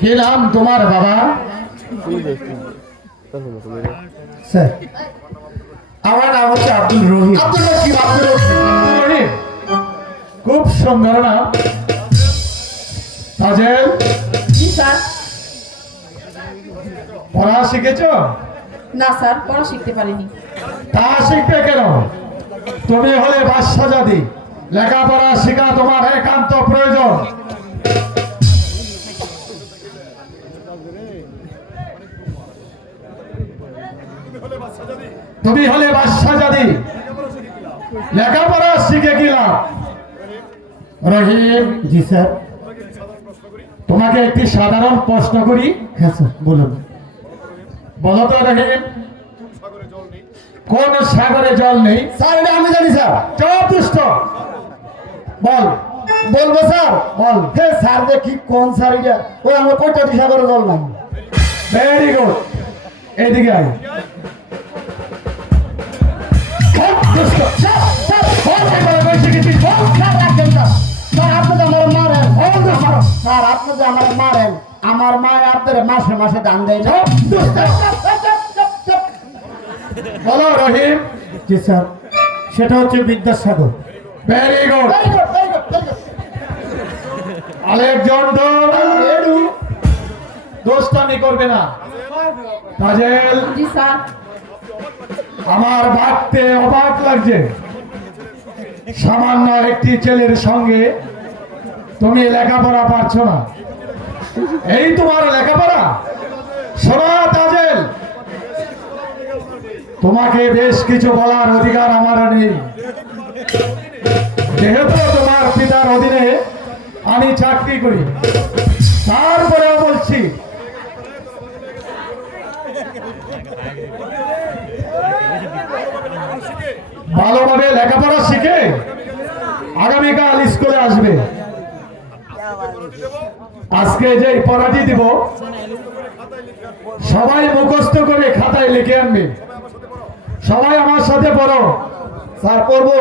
কি নাম তোমার বাবা আমার নাম হচ্ছে আব্দুল রহিম আব্দুল খুব সুন্দর নাম তাজেল পড়া শিখেছ না স্যার পড়া শিখতে পারিনি তা শিখবে কেন তুমি হলে বাদশা জাতি লেখাপড়া শিখা তোমার একান্ত প্রয়োজন তুমি হলে বাদশা জাদি লেখাপড়া শিখে গেলাম রহিম জি স্যার তোমাকে একটি সাধারণ প্রশ্ন করি হ্যাঁ, বলুন বলতো রহিম কোন সাগরে জল নেই স্যার আমি জানি স্যার যথেষ্ট বল বলবো স্যার বল হে স্যার যে কোন স্যার এটা ও আমার পয়টা দিশা করে দল নাই ভেরি গুড এইদিকে আয় হ্যাঁ, আমার স্যার সেটা হচ্ছে বিদ্যাসাগর ভেরি গুড আলেকজন এডু দোস্তানি করবে না তাজেল আমার ভাবতে অবাক লাগছে সামান্য একটি ছেলের সঙ্গে তুমি লেখাপড়া পারছ না এই তোমার লেখাপড়া সোনা তাজেল তোমাকে বেশ কিছু বলার অধিকার আমার নেই যেহেতু তোমার পিতার অধীনে আমি চাকরি করি তারপরেও বলছি ভালোভাবে লেখাপড়া শিখে আগামীকাল স্কুলে আসবে আজকে যে পড়াটি দিব সবাই মুখস্থ করে খাতায় লিখে আনবে সবাই আমার সাথে পড়ো স্যার পড়বো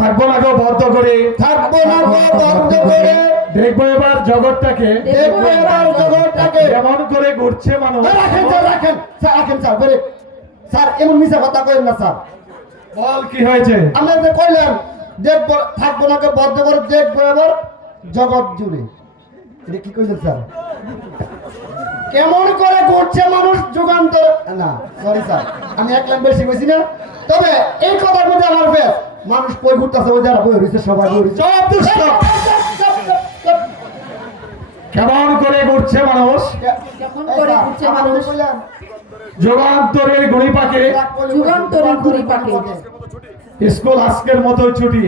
থাকবো না গো বদ্ধ করে থাকবো না গো বদ্ধ করে দেখবো এবার জগৎটাকে দেখবো এবার জগৎটাকে এমন করে ঘুরছে মানুষ রাখেন স্যার রাখেন স্যার রাখেন স্যার বলে স্যার এমন মিশা কথা কইেন না স্যার বল কি হয়েছে আমরা যে কইলাম দেখবো থাকবো না গো বদ্ধ করে দেখবো এবার জগৎ জুড়ে এটা কি কইলেন স্যার কেমন করে ঘুরছে মানুষ যুগান্তর না সরি স্যার আমি এক লাখ বেশি কইছি না তবে এই কথার মধ্যে আমার ফেস মানুষ বই ঘুরতেছে যারা বই হয়েছে সবাই বই কেমন করে ঘুরছে মানুষ যুগান্তরের ঘড়ি পাকে যুগান্তরের ঘড়ি পাকে স্কুল আজকের মতোই ছুটি